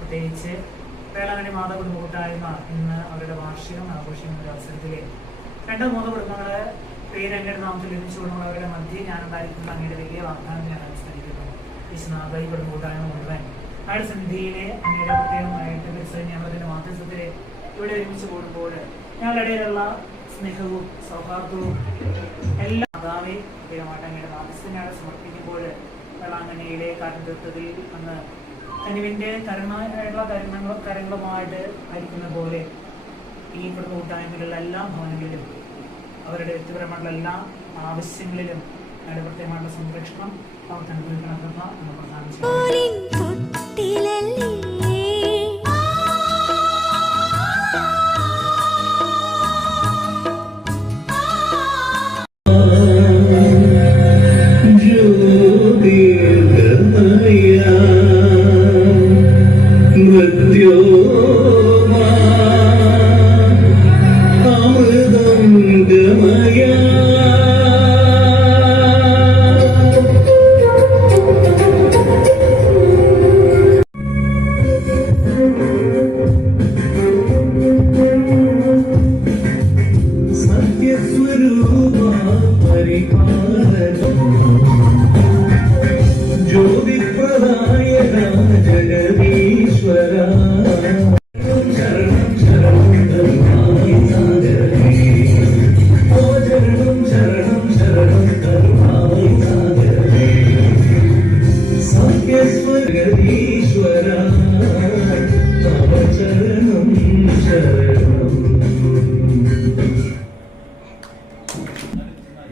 പ്രത്യേകിച്ച് വേളാങ്കണ്ണി മാതാകുടുംബ കൂട്ടായ്മ ഇന്ന് അവരുടെ വാർഷികം ആഘോഷിക്കുന്ന ഒരു അവസരത്തില് 2-3 കുടുംബങ്ങളെ പേര് അങ്ങയുടെ നാമത്തിൽ ലഭിച്ചുകൊണ്ടുള്ള അവരുടെ മധ്യേ ഞാനുണ്ടായിരിക്കുന്ന അങ്ങയുടെ വലിയ വാഗ്ദാനം ഞാൻ അനുസ്മരിക്കുന്നു. വിശ്വനാഥ ഈ കുടുംബ കൂട്ടായ്മ മുഴുവൻ അങ്ങയുടെ സന്നിധിയിലെ അങ്ങയുടെ പ്രത്യേകമായിട്ട് ഞങ്ങളുടെ മാധ്യസ്ഥത്തില് ഇവിടെ ഒരുമിച്ച് കൂടുമ്പോൾ ഞങ്ങളുടെ ഇടയിലുള്ള സ്നേഹവും സൗഹാർദ്ദവും എല്ലാം മാതാവെ പ്രത്യേകമായിട്ട് അങ്ങയുടെ മാധ്യസ്ഥനാണ് സമർപ്പിക്കുമ്പോൾ വേളാങ്കണ്ണിയിലെ കാരണത്തിൽ അന്ന് കനിവിൻ്റെ കരുണായിട്ടുള്ള കരങ്ങളുമായിട്ട് ആയിരിക്കുന്ന പോലെ ഈ കുടുംബ കൂട്ടായ്മയിലുള്ള എല്ലാ ഭവനങ്ങളിലും അവരുടെ വ്യക്തിപരമായിട്ടുള്ള എല്ലാ ആവശ്യങ്ങളിലും അവരുടെ പ്രത്യേകമായിട്ടുള്ള സംരക്ഷണം അവർക്ക് അനുഭവിക്കണമെന്ന് നമ്മൾ പ്രധാനം ചെയ്യുന്നു.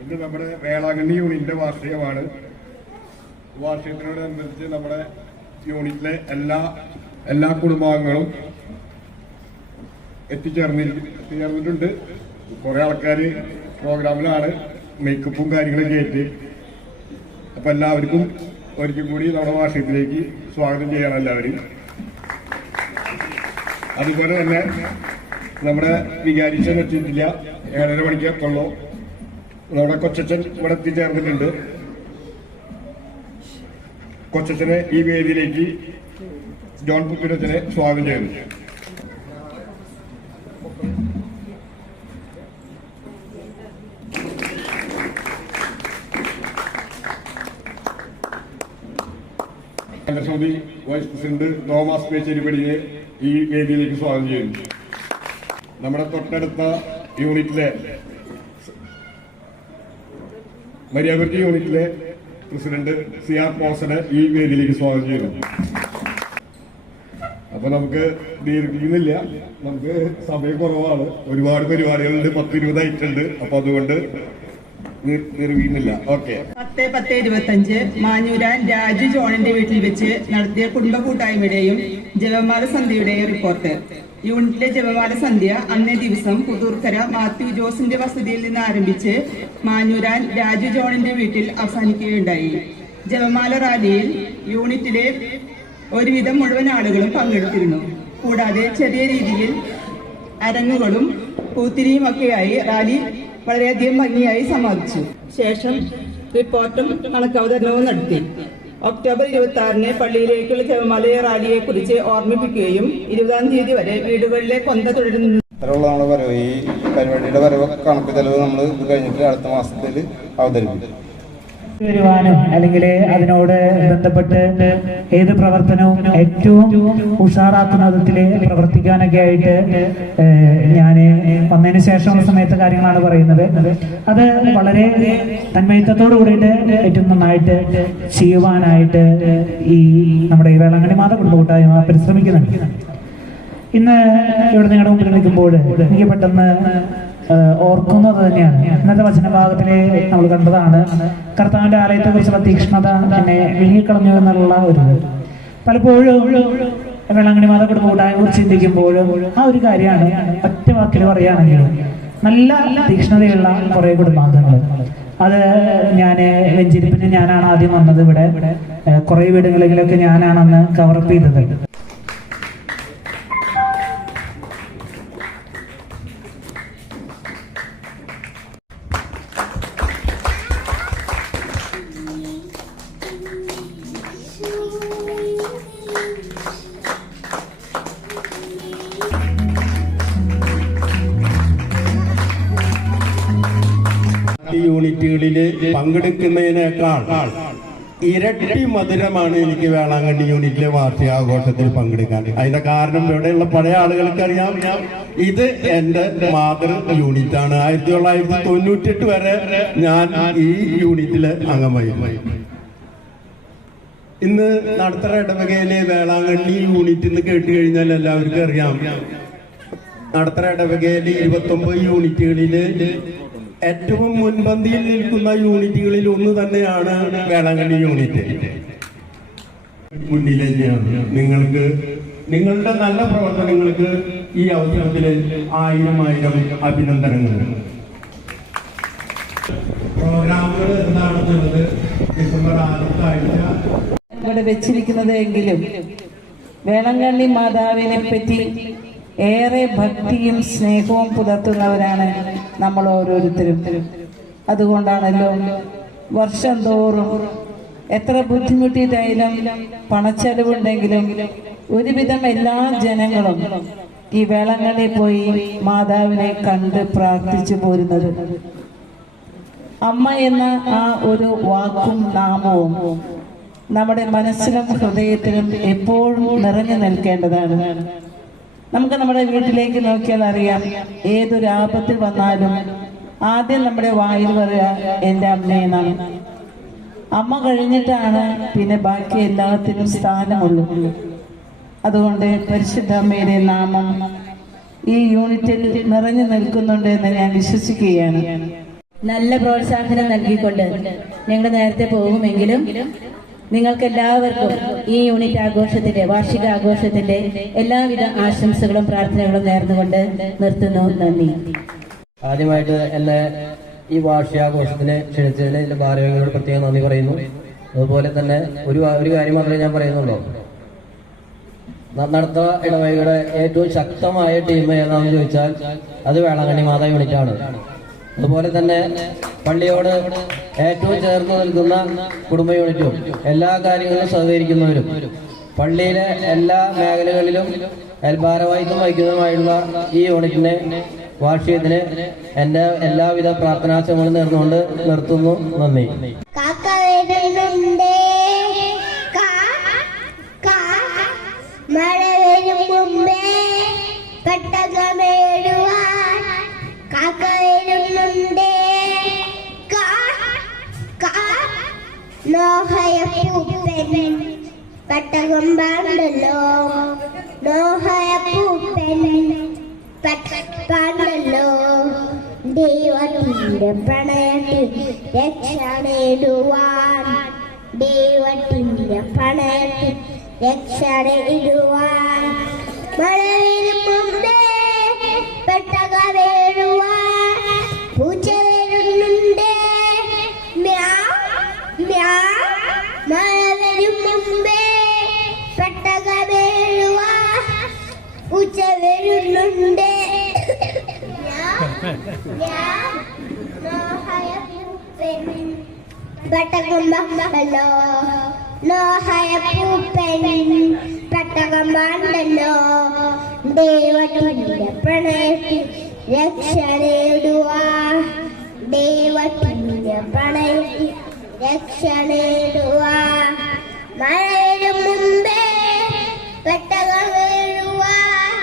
ഇന്ന് നമ്മുടെ വേളാങ്കണ്ണി യൂണിറ്റിന്റെ വാർഷികമാണ്. വാർഷികത്തിനോടനുബന്ധിച്ച് നമ്മുടെ യൂണിറ്റിലെ എല്ലാ കുടുംബാംഗങ്ങളും എത്തിച്ചേർന്നിട്ടുണ്ട്. കുറെ ആൾക്കാർ പ്രോഗ്രാമിലാണ്, മേക്കപ്പും കാര്യങ്ങളും കേട്ട്. അപ്പൊ എല്ലാവർക്കും ഒരിക്കൽ കൂടി നമ്മുടെ വാർഷികത്തിലേക്ക് സ്വാഗതം ചെയ്യണം എല്ലാവരും. അതുപോലെ തന്നെ നമ്മുടെ വികാരിച്ചൻ എത്തിയിട്ടില്ല, 7:30 മണിക്ക് എത്തുള്ളൂ. നമ്മുടെ കൊച്ചച്ഛൻ ഇവിടെ എത്തിച്ചേർന്നിട്ടുണ്ട്. കൊച്ചച്ഛനെ ഈ വേദിയിലേക്ക് ജോൺ പുത്തിനച്ഛനെ സ്വാഗതം ചെയ്യുന്നു. സമിതി വൈസ് പ്രസിഡന്റ് തോമസ് പേച്ചേരിപ്പടിയെ ഈ വേദിയിലേക്ക് സ്വാഗതം ചെയ്യുന്നു. നമ്മുടെ തൊട്ടടുത്ത യൂണിറ്റിലെ മരിയാപുരത്തി യൂണിറ്റിലെ പ്രസിഡന്റ് സിആർ പോൾസനെ ഈ വേദിയിലേക്ക് സ്വാഗതം ചെയ്യുന്നു. അപ്പൊ നമുക്ക് ദീർഘിക്കുന്നില്ല, നമുക്ക് സമയം കുറവാണ്, ഒരുപാട് പരിപാടികളുണ്ട്, 10-20 ആയിട്ടുണ്ട്. അപ്പൊ അതുകൊണ്ട് നിർവഹിക്കുന്നില്ല. ഓക്കെ. 10-10-25 മാഞ്ഞൂരാൻ രാജു ജോണിന്റെ വീട്ടിൽ വെച്ച് നടത്തിയ കുടുംബ കൂട്ടായ്മയുടെയും ജപമാല സന്ധ്യയുടെയും റിപ്പോർട്ട്. യൂണിറ്റിലെ ജപമാല സന്ധ്യ അന്നേ ദിവസം പുതൂർക്കര മാത്യു ജോസിന്റെ വസതിയിൽ നിന്ന് ആരംഭിച്ച് മാഞ്ഞൂരാൻ രാജു ജോണിന്റെ വീട്ടിൽ അവസാനിക്കുകയുണ്ടായി. ജപമാല റാലിയിൽ യൂണിറ്റിലെ ഒരുവിധം മുഴുവൻ ആളുകളും പങ്കെടുത്തിരുന്നു. കൂടാതെ ചെറിയ രീതിയിൽ അരങ്ങുകളും പൂത്തിരിയുമൊക്കെയായി റാലി വളരെയധികം ഭംഗിയായി സമാപിച്ചു. ശേഷം റിപ്പോർട്ടും കണക്കവതരണവും നടത്തി. ഒക്ടോബർ 26-ന് പള്ളിയിലേക്കുള്ള ജപമാല റാലിയെ കുറിച്ച് ഓർമ്മിപ്പിക്കുകയും 20-ാം തീയതി വരെ വീടുകളിലെ കൊന്ത തുടരുന്നു. നമ്മുടെ വരവ്, ഈ പരിപാടിയുടെ വരവ് കണക്ക് ചെലവ് നമ്മൾ ഇത് കഴിഞ്ഞിട്ട് അടുത്ത മാസത്തിൽ അവതരിപ്പിക്കും. വരുവാനും അല്ലെങ്കിൽ അതിനോട് ബന്ധപ്പെട്ട് ഏത് പ്രവർത്തനവും ഏറ്റവും ഉഷാറാക്കുന്ന വിധത്തിൽ പ്രവർത്തിക്കാനൊക്കെ ആയിട്ട് ഞാൻ വന്നതിന് ശേഷമുള്ള സമയത്തെ കാര്യങ്ങളാണ് പറയുന്നത്. അത് വളരെ തന്മയത്വത്തോടു കൂടിയിട്ട് ഏറ്റവും നന്നായിട്ട് ചെയ്യുവാനായിട്ട് ഈ നമ്മുടെ ഈ വേളാങ്കണ്ണി മാതാകുടുംബ കൂട്ടായ്മ പരിശ്രമിക്കുന്നുണ്ട്. ഇന്ന് ഇവിടെ നിങ്ങളുടെ മുമ്പിൽ നിൽക്കുമ്പോൾ എനിക്ക് പെട്ടെന്ന് ഓർക്കുന്നത് തന്നെയാണ്. ഇന്നത്തെ വചനഭാഗത്തില് നമ്മൾ കണ്ടതാണ് കർത്താവിന്റെ ആലയത്തെ കുറിച്ചുള്ള തീക്ഷ്ണത എന്നെ വിഴുങ്ങിക്കളഞ്ഞു എന്നുള്ള ഒരു പലപ്പോഴും വേളാങ്കണ്ണി മാതാകുടുംബ കൂട്ടായ്മയെ കുറിച്ച് ചിന്തിക്കുമ്പോഴും ആ ഒരു കാര്യമാണ് ഒറ്റ വാക്കിൽ പറയുകയാണെങ്കിൽ നല്ല തീക്ഷ്ണതയുള്ള കുറെ കുടുംബാംഗങ്ങൾ. അത് ഞാൻ വെഞ്ചിരിപ്പിന് ഞാനാണ് ആദ്യം വന്നത്. ഇവിടെ കുറെ വീടുകളിലൊക്കെ ഞാനാണെന്ന് കവറപ്പ് ചെയ്തത്. പങ്കെടുക്കുന്നതിനേക്കാൾ ഇരട്ടി മധുരമാണ് എനിക്ക് വേളാങ്കണ്ണി യൂണിറ്റിലെ വാർഷികാഘോഷത്തിൽ പങ്കെടുക്കാൻ. അതിന്റെ കാരണം ഇവിടെയുള്ള പഴയ ആളുകൾക്കറിയാം, ഇത് എൻ്റെ മാതൃ യൂണിറ്റാണ്. 1998 വരെ ഞാൻ ഈ യൂണിറ്റിലെ അംഗമായി. ഇന്ന് നടത്തറ ഇടവകയിലെ വേളാങ്കണ്ണി യൂണിറ്റ് എന്ന് കേട്ട് കഴിഞ്ഞാൽ എല്ലാവർക്കും അറിയാം, നടത്തറ ഇടവകയിലെ 29 യൂണിറ്റുകളില് ഏറ്റവും മുൻപന്തിയിൽ നിൽക്കുന്ന യൂണിറ്റുകളിൽ ഒന്ന് തന്നെയാണ് വേളാങ്കണ്ണി യൂണിറ്റ്. മുന്നിൽ തന്നെയാണ്. നിങ്ങളുടെ നല്ല പ്രവർത്തനങ്ങൾക്ക് ഈ അവസരത്തിൽ 1000 അഭിനന്ദനങ്ങൾ. പ്രോഗ്രാമുകൾ എന്താണെന്നുള്ളത് ഡിസംബർ 6 ഇവിടെ വെച്ചിരിക്കുന്നത് എങ്കിലും വേളാങ്കണ്ണി മാതാവിനെ പറ്റി ഏറെ ഭക്തിയും സ്നേഹവും പുലർത്തുന്നവരാണ് നമ്മൾ ഓരോരുത്തരും. അതുകൊണ്ടാണല്ലോ വർഷം തോറും എത്ര ബുദ്ധിമുട്ടിയിട്ടായാലും പണച്ചെലവുണ്ടെങ്കിലും ഒരുവിധം എല്ലാ ജനങ്ങളും ഈ വേളാങ്കണ്ണി പോയി മാതാവിനെ കണ്ട് പ്രാർത്ഥിച്ചു പോരുന്നത്. അമ്മ എന്ന ആ ഒരു വാക്കും നാമവും നമ്മുടെ മനസ്സിലും ഹൃദയത്തിലും എപ്പോഴും നിറഞ്ഞു നിൽക്കേണ്ടതാണ്. നമുക്ക് നമ്മുടെ വീട്ടിലേക്ക് നോക്കിയാൽ അറിയാം, ഏതൊരു ആപത്തിൽ വന്നാലും ആദ്യം നമ്മുടെ വായിൽ പറയുക എൻ്റെ അമ്മയെന്നാണ്. അമ്മ കഴിഞ്ഞിട്ടാണ് പിന്നെ ബാക്കി എല്ലാത്തിനും സ്ഥാനമുള്ളൂ. അതുകൊണ്ട് പരിശുദ്ധ അമ്മയുടെ നാമം ഈ യൂണിറ്റിൽ നിറഞ്ഞു നിൽക്കുന്നുണ്ട് എന്ന് ഞാൻ വിശ്വസിക്കുകയാണ്. നല്ല പ്രോത്സാഹനം നൽകിക്കൊണ്ട് ഞങ്ങൾ നേരത്തെ പോകുമെങ്കിലും നിങ്ങൾക്കെല്ലാവർക്കും ഈ യൂണിറ്റ് ആഘോഷത്തിന്റെ വാർഷികാഘോഷത്തിന്റെ എല്ലാവിധ ആശംസകളും പ്രാർത്ഥനകളും നേർന്നുകൊണ്ട് നിർത്തുന്നു. നന്ദി. ആദ്യമായിട്ട് എന്നെ ഈ വാർഷികാഘോഷത്തിന് ക്ഷണിച്ചതിന് എൻ്റെ ഭാരവാഹികളോട് പ്രത്യേകം നന്ദി പറയുന്നു. അതുപോലെ തന്നെ ഒരു കാര്യം മാത്രമേ ഞാൻ പറയുന്നുള്ളൂ. നടത്തറ ഇടവകയുടെ ഏറ്റവും ശക്തമായ ടീം ഏതാണെന്ന് ചോദിച്ചാൽ അത് വേളാങ്കണ്ണി മാതാ യൂണിറ്റാണ്. അതുപോലെ തന്നെ പള്ളിയോട് ഏറ്റവും ചേർന്ന് നിൽക്കുന്ന കുടുംബ യൂണിറ്റും എല്ലാ കാര്യങ്ങളിലും സഹകരിക്കുന്നവരും പള്ളിയിലെ എല്ലാ മേഖലകളിലും ഭാരവാഹിത്വം വഹിക്കുന്നതുമായുള്ള ഈ യൂണിറ്റിനെ വാർഷികത്തിന് എൻ്റെ എല്ലാവിധ പ്രാർത്ഥനാശങ്ങളും നേർന്നുകൊണ്ട് നിർത്തുന്നു. നന്ദി. പട്ടകം പാണ്ടല്ലോ, ലോഹയപ്പൂപ്പൻ പാണ്ടല്ലോ, ദൈവത്തിന്റെ പ്രണയത്തിൽ രക്ഷ നേടുവാൻ, ദൈവത്തിന്റെ പ്രണയത്തിൽ രക്ഷ നേടുവാൻ, മഴവിന് മുമ്പേ പെട്ടകമേടുവാൻ, പൂച്ച വരുന്നുണ്ട് മഴ വരും മുമ്പേ പെട്ടകമേടുവാൻ, പൂച്ച വരുന്നുണ്ട് പെട്ടകം പാണ്ടല്ലോ, ലോഹയപ്പൂപ്പൻ പെട്ടകം പാണ്ടല്ലോ, ദൈവത്തിന്റെ പ്രണയത്തിൽ രക്ഷ നേടുവാൻ, ദൈവത്തിന്റെ പ്രണയത്തിൽ രക്ഷ നേടുവാൻ, മഴ വരും മുമ്പേ പെട്ടകം വീഴുവാൻ.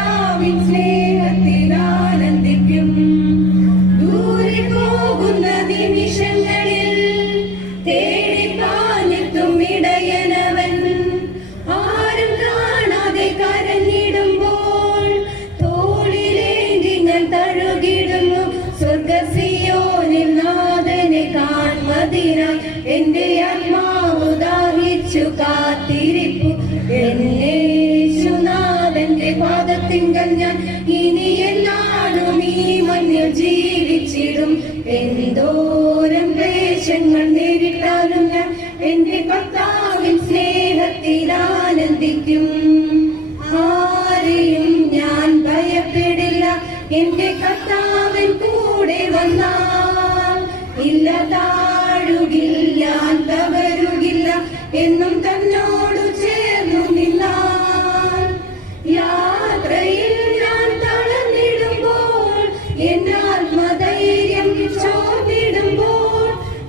കർത്താവിൻ സ്നേഹത്തിൽ ആനന്ദിക്കും. ദൂരെ പോകുന്ന നിമിഷങ്ങളിൽ തേടിപ്പാഞ്ഞെത്തും ഇടയനവൻ. ആരും കാണാതെ കരഞ്ഞിടുമ്പോൾ തോളിലേന്തി ഞാൻ തഴുകിടുന്നു. സ്വർഗസിയോനിൽ നാഥനെ കാൺമതിനായി എന്റെ ആത്മാവ് ദാഹിച്ചു കാത്തിരിപ്പു. എന്നേശുനാഥന്റെ പാദത്തിങ്കൽ ഞാൻ ഇനി എന്നാളും ഈ മണ്ണിൽ ജീവിച്ചിടും. എന്തോരം ക്ലേശങ്ങൾ നേരിട്ടാലും ഞാൻ എന്റെ കർത്താവിൻ സ്നേഹത്തിൽ ആനന്ദിക്കും. ആരെയും ഞാൻ ഭയപ്പെടില്ല, എന്റെ കർത്താവിൻ കൂടെ വന്നാൽ. ഇല്ല താഴുകില്ല, തകരുകില്ല, എന്നും തന്നോടു ചേർന്നു നിന്നാൽ. യാത്രയിൽ ഞാൻ തളർന്നിടുമ്പോൾ, എന്നാത്മധൈര്യം ചോർന്നിടുമ്പോൾ,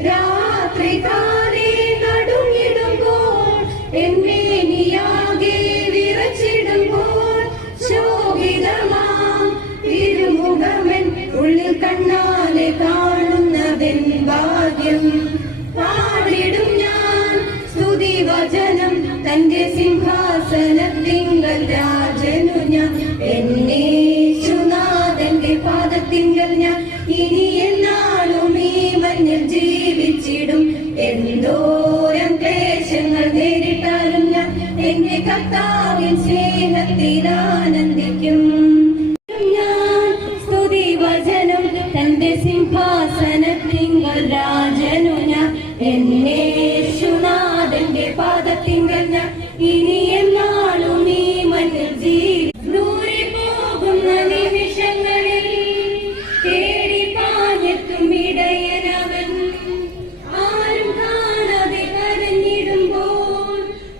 രാത്രി താനെ നടുങ്ങിടുമ്പോൾ, എന്നേനിയാകെ വിറച്ചിടുമ്പോൾ, ശോഭിതമാം തിരുമുഖമൻ ഉള്ളിൽ കണ്ണാലെ കാണുന്നതെൻ ഭാഗ്യം. പാടിടും ഞാൻ സ്തുതിവചനം തന്റെ സിംഹാസനത്തിങ്കൽ രാജനു ഞാൻ. എന്നേശുനാഥന്റെ പാദത്തിങ്കൽ ഞാൻ ഇനി എന്നാളും ഈ മണ്ണിൽ ജീവിച്ചിടും. എന്തോരം ക്ലേശങ്ങൾ നേരിട്ടാലും ഞാൻ എന്റെ കർത്താവിൻ സ്നേഹത്തിൽ ആനന്ദിക്കും. ഞാൻ സ്തുതിവചനം തന്റെ സിംഹാസനത്തിങ്കൽ രാജനു ഞാൻ. എന്നേശുനാഥന്റെ പാദത്തിങ്കൽ ഞാൻ ഇനി എന്നാളും ഈ മണ്ണിൽ ദൂരെ പോകുന്ന നിമിഷങ്ങളിൽ തേടിപ്പാഞ്ഞെത്തും ഇടയനവൻ. ആരും കാണാതെ കരഞ്ഞിടുമ്പോൾ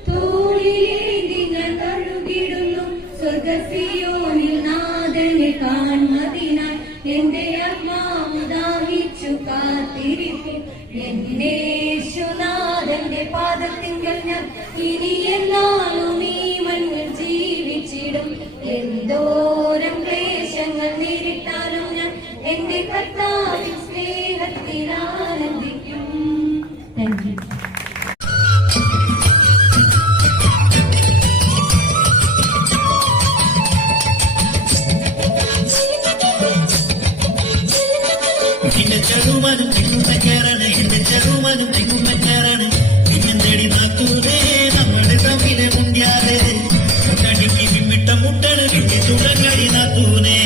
തോളിലേന്തി ഞാൻ തഴുകിടുന്നു. സ്വർഗസിയോനിൽ നാഥനെ കാൺമതിനായി എന്റെ ആത്മാവ് ദാഹിച്ചു കാത്തിരിക്കും. എന്നേശുനാഥന്റെ പാദത്തിങ്കൽ ഞാൻ ഇനി എന്നാളും ഈ മണ്ണിൽ ജീവിച്ചിടും. എന്തോരം ക്ലേശങ്ങൾ നേരിട്ടാലും ഞാൻ എന്റെ കർത്താവിൻ സ്നേഹത്തിൽ ആനന്ദിക്കും. Thank you. എന്റെ ചെറുവനും തെങ്ങുമ്പറ്റാറാണ്, എന്റെ ചെറുവനും തെങ്ങുമ്പറ്റാറാണ്. പിന്നെന്തേടി നാത്തൂരേ നമ്മുടെ തമ്മിലെ മുണ്ടിയാറ്. മുട്ടടിക്ക് പിമ്മിട്ട മുട്ടണ് പിന്നെ തുടങ്ങടി നാത്തൂനേ.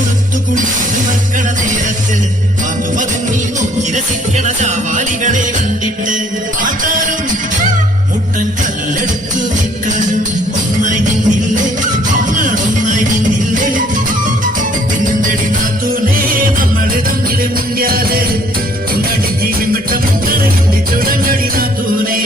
ുടുത്തുകുളിക്കണ നേരത്ത് പാത്തുപതുങ്ങി നോക്കി രസിക്കണ ചാവാലികളെ കണ്ടിട്ട് ആട്ടാനും മുട്ടൻ കല്ലെടുത്ത് വെക്കാനും ഒന്നായി നിന്നില്ലേ, ഒന്നായി നിന്നില്ലേ. പിന്നെന്തടി നാത്തൂനേ നമ്മള് തമ്മില് മുണ്ടിയാതെ ഒന്നടിക്ക് വിമിട്ട മുട്ടനെ കുടിച്ചുടങ്ങടി നാത്തൂനേ.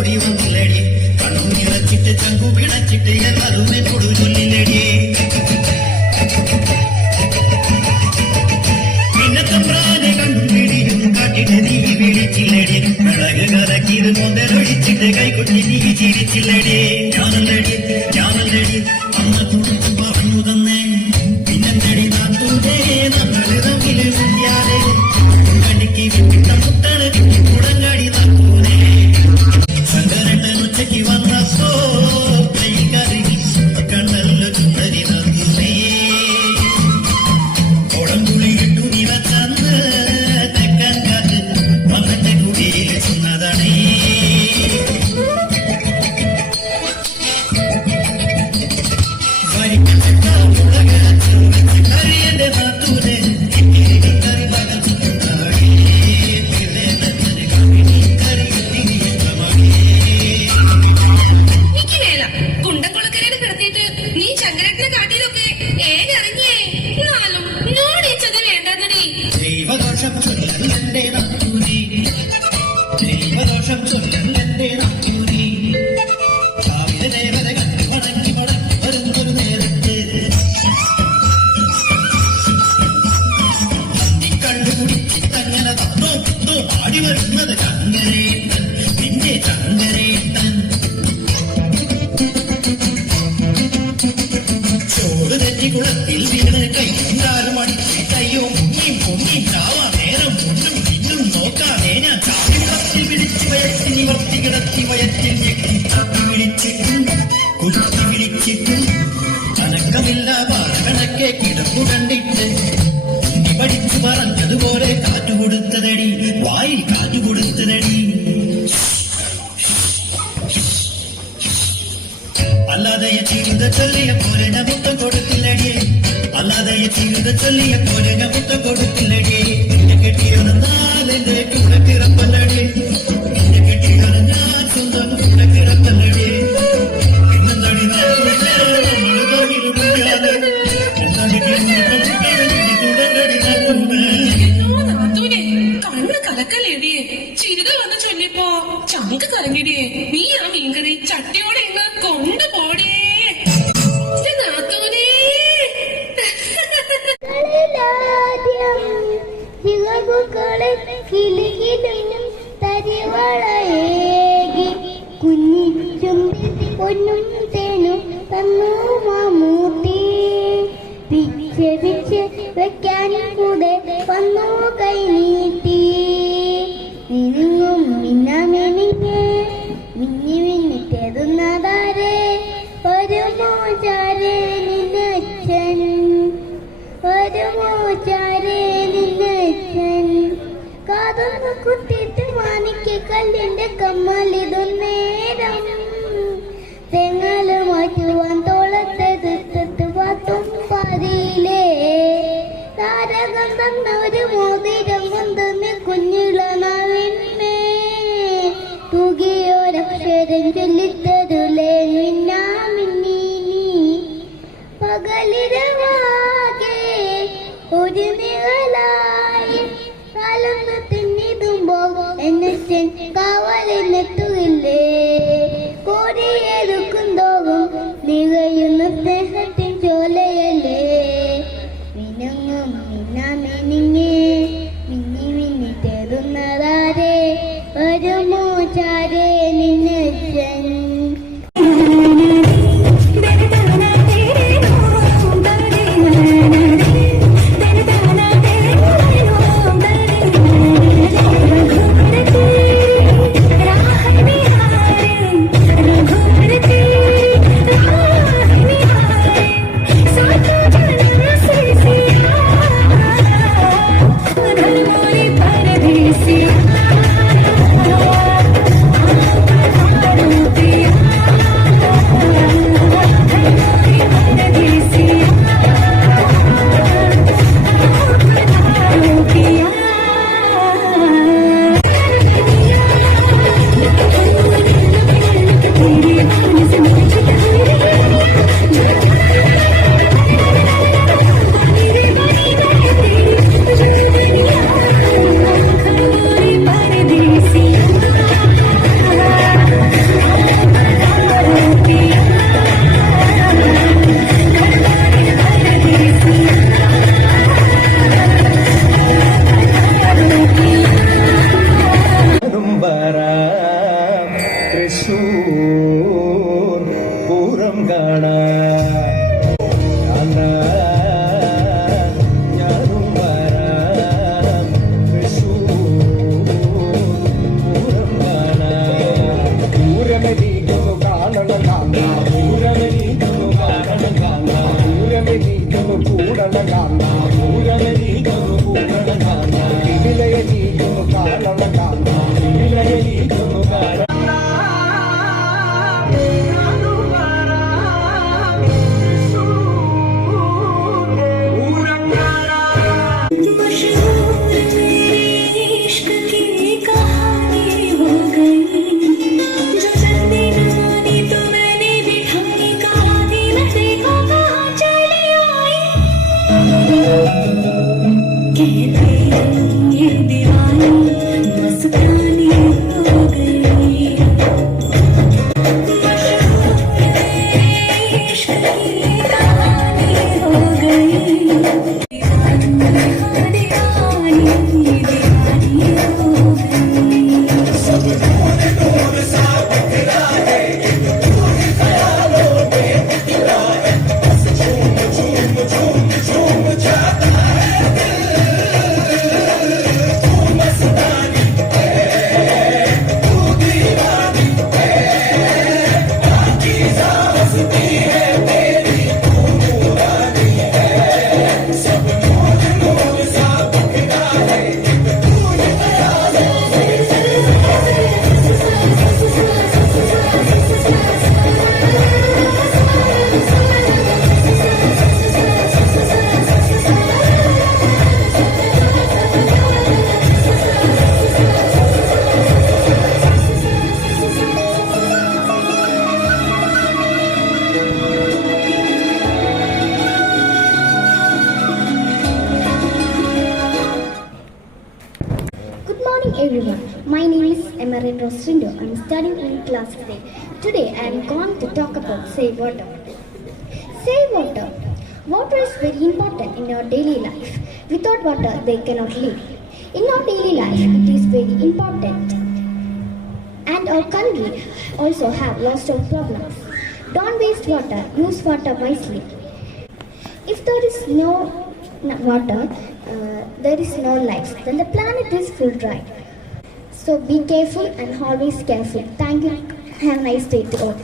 ൊടി വന്നില്ലടി കണ്ണു നിറച്ചിട്ട് ചങ്കു പിണച്ചിട്ട് എല്ലാതും എന്നോട് ചൊല്ലില്ലടി. പിന്നെ തമ്പ്രാനെ കണ്ണു പിടിയും കാട്ടിട്ട് നീ പിടിച്ചില്ലടി. വിളക് കലക്കിയത് മുതലൊഴിച്ചിട്ട് കൈകൊട്ടി നീ ചിരിച്ചില്ലടി. ഞാനല്ലടി അന്ന് കുടുംബം പറഞ്ഞു തന്നെ. പിന്നെന്തടി നാത്തൂരേ നമ്മള് തമ്മില് മുണ്ടിയാതെ കടിക്ക് വിട്ട മുട്ടണ് കുടങ്ങാടി നാത്തൂനേ. സങ്കരട്ടൻ ഉച്ചയ്ക്ക് വന്നപ്പോ കൈകറി കണ്ണല്ല ചുണ്ടരി നാത്തൂനേ. ഓടംകുളി ഇട്ടു നീ വച്ചന്ന് തെക്കൻ കാറ്റ് വന്നിട്ട് കുടിയിൽ ചെന്നതാണേ. അല്ലാതെ ചിരിത ചൊല്ലിയ പോലെ ഞാൻ മുത്തം കൊടുത്തില്ലടിയേ അല്ലാതെ ചിരിത ചൊല്ലിയ പോലെ ഞാൻ മുത്തം കൊടുത്തില്ലടിയേ എന്നെ കെട്ടിയൊന്നാൾ എന്റെ കൂടെ കിടപ്പല്ലടിയേ എന്നെ കെട്ടിയൊന്ന് ഞാൻ സ്വന്തം കൂടെ കിടപ്പല്ലടിയേ എന്നടി കണ്ണ് കലക്കല്ലേടിയേ ചിരികൾ വന്ന് ചൊല്ലിപ്പോ ചങ്ക് കലങ്ങിടിയേ നീ ആ മീൻകറി ചട്ടിയോടെ ഇങ്ങ് കൊണ്ടുപോടിയേ നാത്തൂനേ പൊന്നും തേനും തന്നു മാമൂട്ടി പിച്ച് വെക്കാൻ കൂടെ വന്നു കൈ നീട്ടി നിന്നും മിന്നാമിനിങ്ങ് മിന്നി മിന്നിട്ടെതുന്നതാരെ ഒരു മോചാരെ നിന്നച്ഛൻ ഒരു മോചാരെ നിന്നച്ഛൻ കാതൊന്ന് കുത്തിയിട്ട് മാണിക്ക് കല്ലിന്റെ കമ്മലിതു നേരം തെങ്ങല് മാറ്റുവാൻ തോളത്തെടുത്തിട്ട് പാത്തും പാതിയിലേ താരകം തന്ന ഒരു മോതിരം കൊണ്ടുവന്ന് കുഞ്ഞിളനാവിന്മേ തൂകിയോരക്ഷരം ചൊല്ലിത്തരുളേ മിന്നാമിന്നി പകലിരവാകെ ഒരു നിഴലായി കാലൊന്ന് തിന്നിടുമ്പോ എന്നച്ഛൻ കാവലിനെത്തുകില്ലേ കോരിയെടുക്കും തോകും നിറയുന്ന സ്നേഹത്തിൻ ചോലയല്ലേ മിനുങ്ങും മിന്നാമിനിങ്ങേ മിന്നി മിന്നി തരുന്നതാരെ ഒരു മോചാരെ നിന്നച്ഛൻ തൃശൂർ പൂരം കാണാൻ ഞാനും വരാം തൃശൂർ പൂരം കാണാൻ പൂരമെനിക്കൊന്നു കാണണം കാണാം പൂരമെനിക്കൊന്നു കാണണം കാണാം പൂരമെനിക്കൊന്നു കൂടണം കാണാം പൂരമെനിക്കൊന്നു കൂടണം കാണാം ഇതിലെനിക്കൊന്നു കാണണം കാണാം ഇതിലെനിക്കൊന്നു കാണണം Naren Rosrindo. I'm studying in class 3. Today I am going to talk about save water. Save water. Water is very important in our daily life. Without water, they cannot live. In our daily life, it is very important. And our country also have lots of problems. Don't waste water. Use water wisely. If there is no water, there is no life. Then the planet is full dry. So be careful and always careful. Thank you. Have a nice day to all.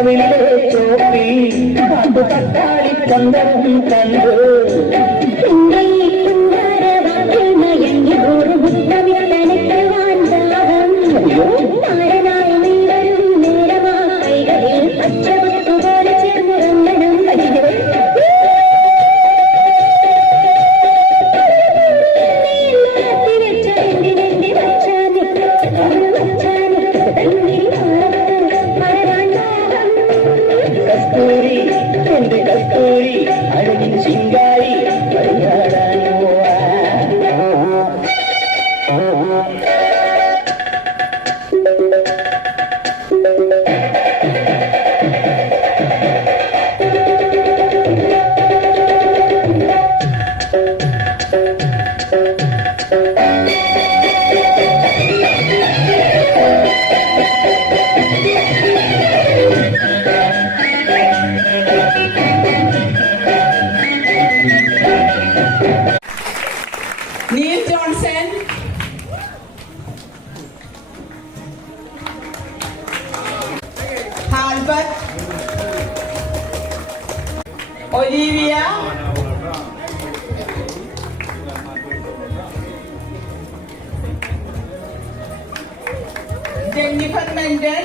കവിളിലെ ചോപ്പി പാട്ടു തട്ടാളി ചന്ദനം കണ്ട് കസ്തൂരി എന്റെ കസ്തൂരി അഴകിൻ ശിങ്കാരി Neil Johnson, Halbert, Olivia, Jennifer Menden,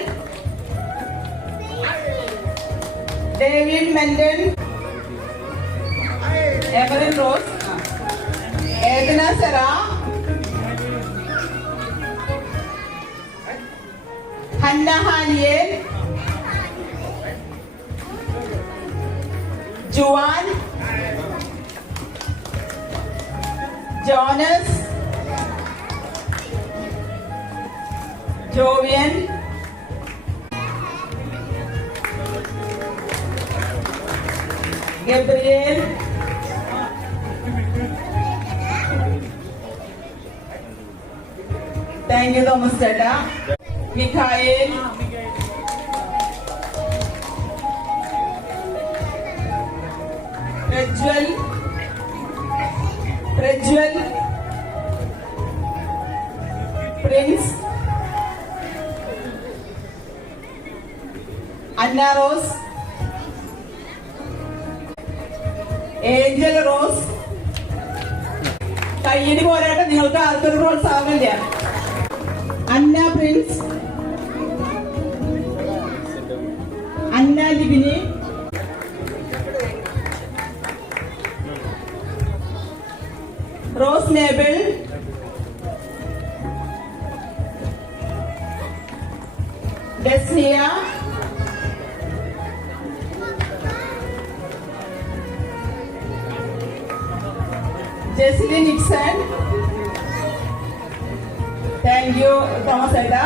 David Menden, Evrin Rose, ഏദന സെറ, Hannah Haniel, Juan, Jonas, Jovian, Gabriel, thank you Thomas ചേട്ടാ, Mikhael, Prajwal, Prince, Anna Rose, Angel Rose. കയ്യടി പോരാട്ടെ, നിങ്ങൾക്ക് ആർക്കൊരു പ്രോത്സാഹനമില്ല. Anna Prince, Anna Libini, Rose നേബിൾ, ഡെസ്നിയ, Jesly Nixon. Thank you Thomas ഏട്ടാ.